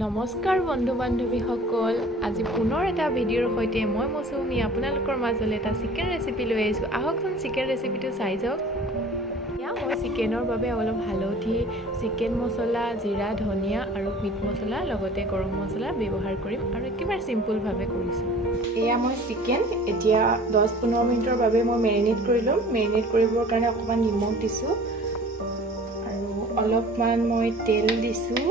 নমস্কাৰ বন্ধু বান্ধৱীসকল, আজি পুনৰ এটা ভিডিঅ'ৰ সৈতে মই মৌচুমী আপোনালোকৰ মাজলৈ এটা চিকেন ৰেচিপি লৈ আহিছোঁ। আহকচোন চিকেন ৰেচিপিটো চাই যাওক। এতিয়া মই চিকেনৰ বাবে অলপ হালধি, চিকেন মছলা, জিৰা, ধনিয়া আৰু মিট মছলা লগতে গৰম মছলা ব্যৱহাৰ কৰিম আৰু একেবাৰে চিম্পুলভাৱে কৰিছোঁ। এয়া মই চিকেন এতিয়া 10-15 মিনিটৰ বাবে মই মেৰিনেট কৰি ল'ম। মেৰিনেট কৰিবৰ কাৰণে অকণমান নিমখ দিছোঁ আৰু অলপমান মই তেল দিছোঁ।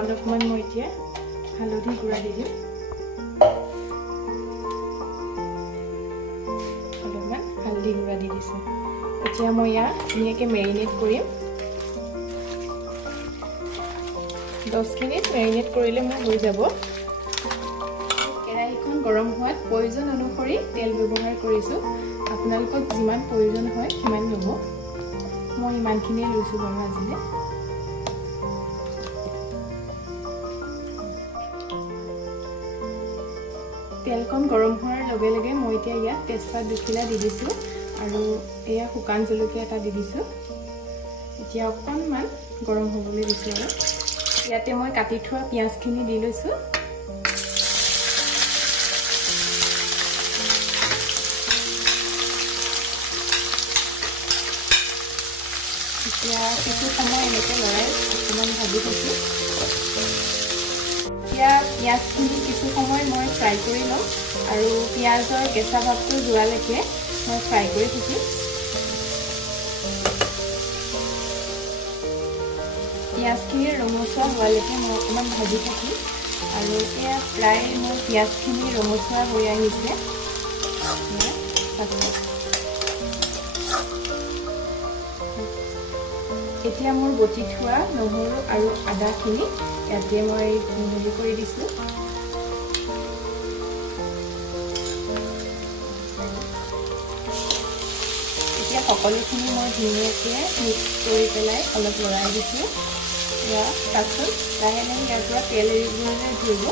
অলপমান মই এতিয়া হালধি গুড়া দি দিম। অলপমান হালধি গুড়া দি দিছোঁ। এতিয়া মই ইয়াক ধুনীয়াকৈ মেৰিনেট কৰিম। 10 মিনিট মেৰিনেট কৰিলে মোৰ হৈ যাব। কেৰাহীখন গৰম হোৱাত প্ৰয়োজন অনুসৰি তেল ব্যৱহাৰ কৰিছোঁ। আপোনালোকক যিমান প্ৰয়োজন হয় সিমান ল'ব। মই ইমানখিনিয়ে লৈছোঁ বাৰু আজিলৈ। তেলকণ গৰম হোৱাৰ লগে লগে মই এতিয়া ইয়াত তেজপাত দুখিলা দি দিছোঁ আৰু এয়া শুকান জলকীয়া এটা দি দিছোঁ। এতিয়া অকণমান গৰম হ'বলৈ দিছোঁ আৰু ইয়াতে মই কাটি থোৱা পিঁয়াজখিনি দি লৈছোঁ। এতিয়া কিছু সময় এনেকৈ লৰাই অকণমান ভাজি থৈছোঁ। এতিয়া পিঁয়াজখিনি কিছু সময় মই ফ্ৰাই কৰি ল'ম আৰু পিঁয়াজৰ কেঁচা ভাৱটো যোৱালৈকে মই ফ্ৰাই কৰি থাকিম। পিঁয়াজখিনি ৰঙচুৱা হোৱালৈকে মই অকণমান ভাজি থাকিম আৰু এয়া প্ৰায় মোৰ পিঁয়াজখিনি ৰঙচুৱা হৈ আহিছে। এতিয়া মোৰ বটি থোৱা নহৰু আৰু আদাখিনি ইয়াতে মই মিহলি কৰি দিছোঁ। এতিয়া সকলোখিনি মই ধুনীয়াকৈ মিক্স কৰি পেলাই অলপ লৰাই দিছোঁ। এয়া তাৰপিছত লাহে লাহে ইয়াৰ পৰা তেল এৰিবলৈ ধৰিব।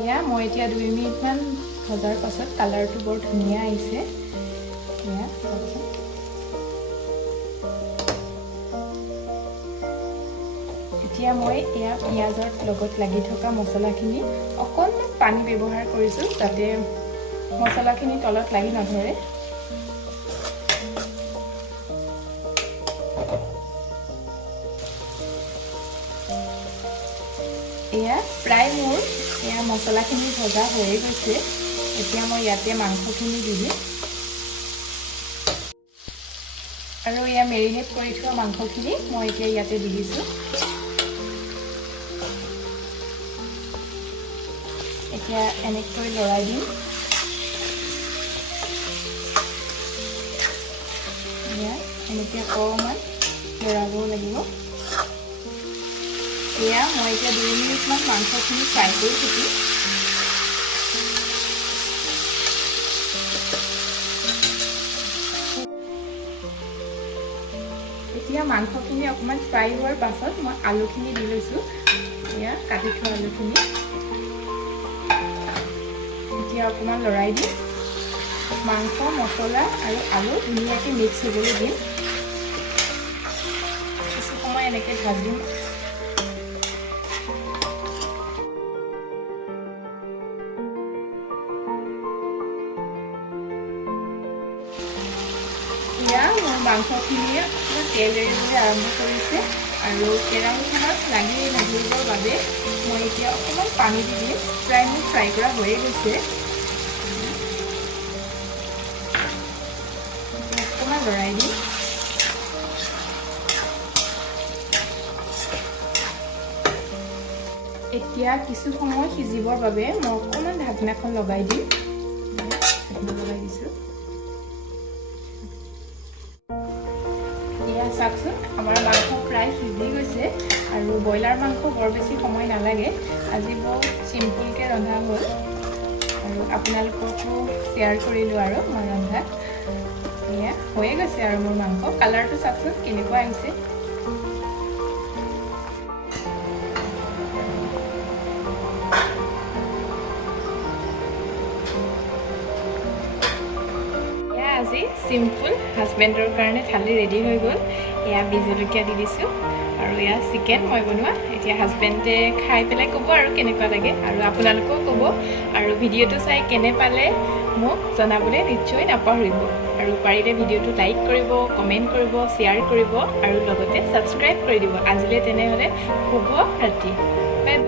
এয়া মই এতিয়া 2 মিনিটমান ভজাৰ পাছত কালাৰটো বৰ ধুনীয়া আহিছে। এয়া চাওকচোন। এতিয়া মই এয়া পিঁয়াজৰ লগত লাগি থকা মছলাখিনি অকণমান পানী ব্যৱহাৰ কৰিছোঁ যাতে মছলাখিনি তলত লাগি নধৰে। এয়া প্ৰায় মোৰ এয়া মছলাখিনি ভজা হৈয়ে গৈছে। এতিয়া মই ইয়াতে মাংসখিনি দি দিম আৰু এয়া মেৰিনেট কৰি থোৱা মাংসখিনি মই এতিয়া ইয়াতে দি দিছোঁ। এতিয়া এনেকৈ লৰাই দিম। এয়া এনেকৈ অকণমান লৰাব লাগিব। এয়া মই এতিয়া 2 মিনিটমান মাংসখিনি ফ্ৰাই কৰি থাকিম। এতিয়া মাংসখিনি অকণমান ফ্ৰাই হোৱাৰ পাছত মই আলুখিনি দি লৈছোঁ। এয়া কাটি থোৱা আলুখিনি এতিয়া অকণমান লৰাই দিম। মাংস, মছলা আৰু আলু ধুনীয়াকৈ মিক্স হ'বলৈ দিম। কিছু সময় এনেকৈ ভাজিম। এতিয়া মোৰ মাংসখিনিয়ে অকণমান তেল এৰিবলৈ আৰম্ভ কৰিছে আৰু কেৰাহীখনত লাগি নধৰিবৰ বাবে মই এতিয়া অকণমান পানী দি দিম। প্ৰায় মোৰ ফ্ৰাই কৰা হৈয়ে গৈছে। অকণমান লৰাই দিম। এতিয়া কিছু সময় সিজিবৰ বাবে মই অকণমান ঢাকনাখন লগাই দিম। ঢাকনা লগাই দিছোঁ। এয়া চাওকচোন, আমাৰ মাংস প্ৰায় সিজি গৈছে আৰু ব্ৰইলাৰ মাংস বৰ বেছি সময় নালাগে। আজি বহুত চিম্পুলকৈ ৰন্ধা হ'ল আৰু আপোনালোককো শ্বেয়াৰ কৰিলোঁ আৰু মই ৰন্ধা। এয়া হৈয়ে গৈছে আৰু মোৰ মাংস। কালাৰটো চাওকচোন কেনেকুৱা আহিছে। আজি সিম্পল হাজবেণ্ডৰ কাৰণে থালি ৰেডি হৈ গ'ল। এয়া বীজ জলকীয়া দি দিছোঁ আৰু এয়া চিকেন মই বনোৱা এতিয়া হাজবেণ্ডে খাই পেলাই ক'ব আৰু কেনেকুৱা লাগে আৰু আপোনালোকেও ক'ব আৰু ভিডিঅ'টো চাই কেনে পালে মোক জনাবলৈ নিশ্চয় নাপাহৰিব আৰু পাৰিলে ভিডিঅ'টো লাইক কৰিব কমেণ্ট কৰিব শ্বেয়াৰ কৰিব আৰু লগতে ছাবস্ক্ৰাইব কৰি দিব আজিলৈ তেনেহ'লে শুভ ৰাতি